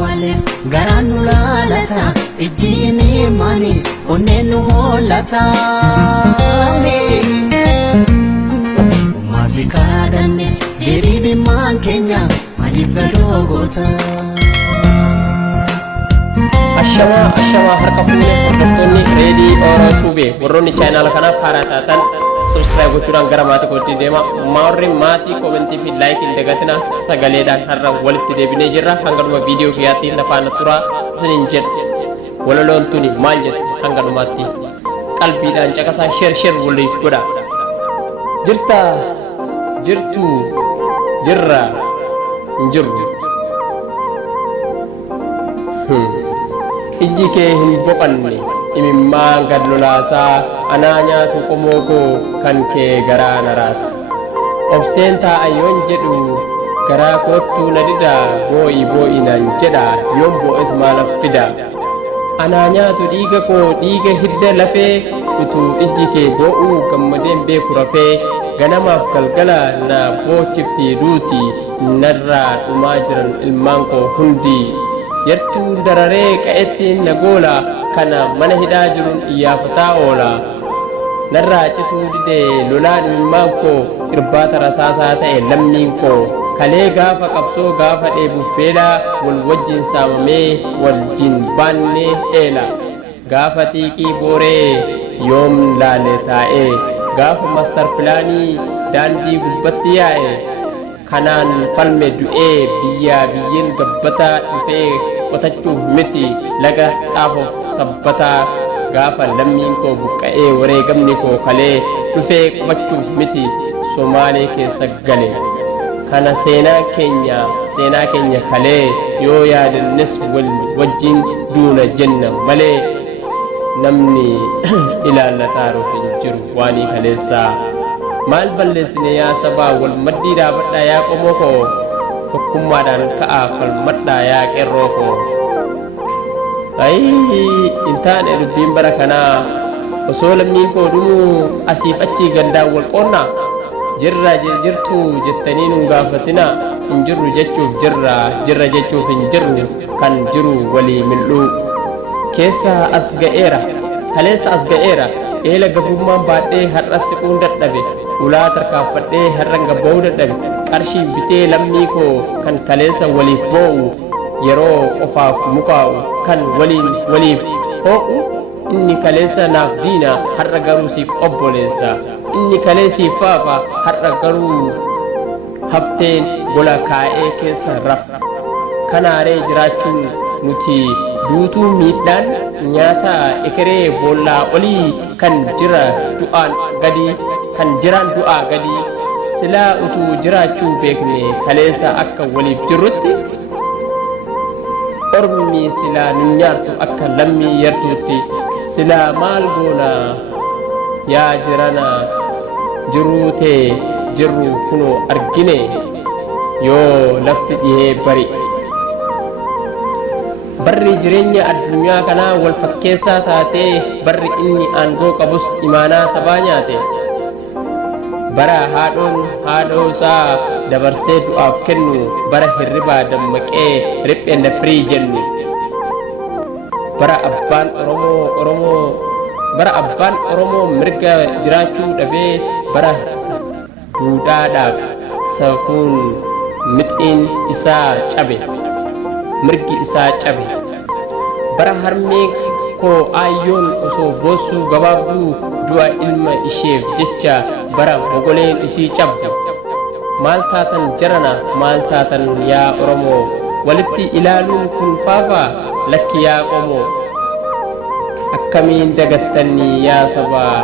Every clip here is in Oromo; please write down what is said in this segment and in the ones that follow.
wale garanu lalata ijini mani onenu holata masikadane deribi man Kenya malifadogota Ashama harkafune hordoftoonni reedii Oromoo Tube warroonni channel kana faarataatan subscribe gochuudhaan gara maatii kootti deema maarri maatii commentii fi like hin dagatina sagaleedhaan har'a walitti deebinee jirra hangaduma viidiyoo kiyyaatti lafaana turaa isiniin jedha walaloon tuni maal jetti hangadumaatti qalbiidhaan caqasaa share waliif godha jirtu jirra hinjirru ijji kee hin boqanne imimmaan gad lolaasaa anaa nyaatu qomoo koo kan kee garaa na raasa obseen taa'a yoon jedhu garaa koottuu na dida boo'i naan jedha yoon boo'es maalaaf fida anaa nyaatu dhiiga koo dhiiga hidda lafee utuu ijji kee boo'uu gammadeen beeku rafee ganamaaf galgala na boochiftii duuti narraa dhumaa jiran ilmaan koo hundi yertuu dararee qa'ettiin na goola kana mana hidhaa jiruun iyyafataa oola narraa cituu didee lolaan ilmaan koo irbaata rasaasaa ta'e lammiin koo kalee gaafa qabsoo gaafa dheebuuf beelaa wal wajjin saamamee wajjin baannee eela gaafa xiiqii booree yoom laale taa'ee gaafa master pilaanii daandii gubbatti yaa'e kanaan falme du'ee biyyiin gabbataa dhufee qotachuuf miti laga xaafuuf sabbataa gaafa lammiin koo buqqa'ee wareegamni koo kalee dhufee qubachuuf miti Somaalee keessa gale kana seenaa keenya kalee yoo yaadannes wajjin duuna jenna malee namni ilaallataa hin jiru waanii kaleessaa maal balleessine yaa sabaa wal maddii dhaabadhaa yaa qomoo koo tokkummaadhaan ka'aa falmadhaa yaa qeerroo koo intaane dubbiin bara kanaa osoo lammiin koo dhumuu asiif achii gandaan wal qoonnaa jirtu jettanii nun gaafatina hin jirru jechuuf jirra jechuuf hin jirru kan jiru walii mil'uu kaleessa as ga'eera eela gabrummaan baadhee har'a siquun dadhabe ulaa tarkaanfadhee har'a gabba'uu dadhabe qarshii bitee lammii koo kan kaleessa waliif boo'u yeroo qofaaf mukaa'u kan waliif hoo'u inni kaleessa naaf diina har'a garuu siif obboleessa inni kaleessiif faafa har'a garuu hafteen gola kaa'ee keessa rafa kanaaree jiraachuun nuti duutuu miidhaan nyaata ekeree boollaa olii kan jiraan du'aa gadi silaa utuu jiraachuu beekne kaleessa akka waliif jirrutti ormi silaa nu nyaartu akka lammii yartuutti silaa maal goona yaa jirana jiruutee jirru kunoo argine yoo lafti dhihee barri jireenya addunyaa kanaa wal fakkeessaa taatee barri inni aangoo qabus imaanaa sabaa nyaate bara haadhoo isaa dabarsee du'aaf kennu bara hirribaa dammaqee ripheen firii jennu bara abbaan Oromoo mirga jiraachuu dhabee bara duudhaadhaaf safuun mixiin isaa cabe mirgi isaa cabe bara harmee koo ayyoon osoo boossuu gabaabduu du'a ilma isheef jecha bara mogoleen isii cabdu maal taatan jarana maal taatan yaa Oromoo walitti ilaaluun kun faafaa lakki yaa qomoo akkamiin dagattanii yaa sabaa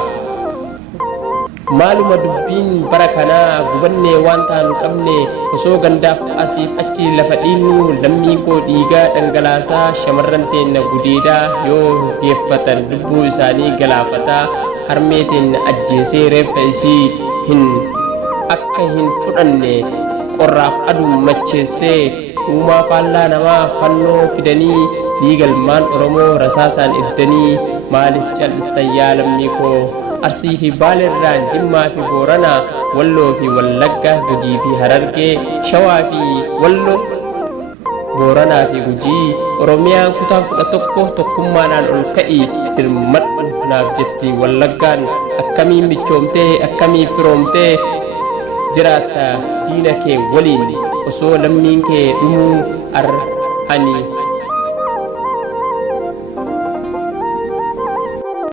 maaluma dubbiin bara kanaa gubannee waan taanu qabne osoo gandaaf asiif achi lafa dhiinnu lammiin koo dhiigaa dhangalaasaa shamarran teenna gudeedaa yoo geeffatan lubbuu isaanii galaafataa harmee teenna ajjeesee reeffa isii akka hin fudhanne qorraaf aduun macheessee uumaa faallaa namaa fannoo fidanii dhiigalmaan Oromoo rasaasaan iddanii maaliif callistan yaa lammii koo Arsii fi Baalerraan Jimmaa fi Booranaa Walloo fi Wallagga Gujii fi Harargee Shawaa fi Walloo Booranaa fi Gujii Oromiyaan kutaan 11 tokkummaadhaan ol ka'ii dirmadhu naaf jetti Wallaggaan akkamiin michoomtee akkamiin firoomtee jiraatta diina kee waliin osoo lammiin kee dhumuu ani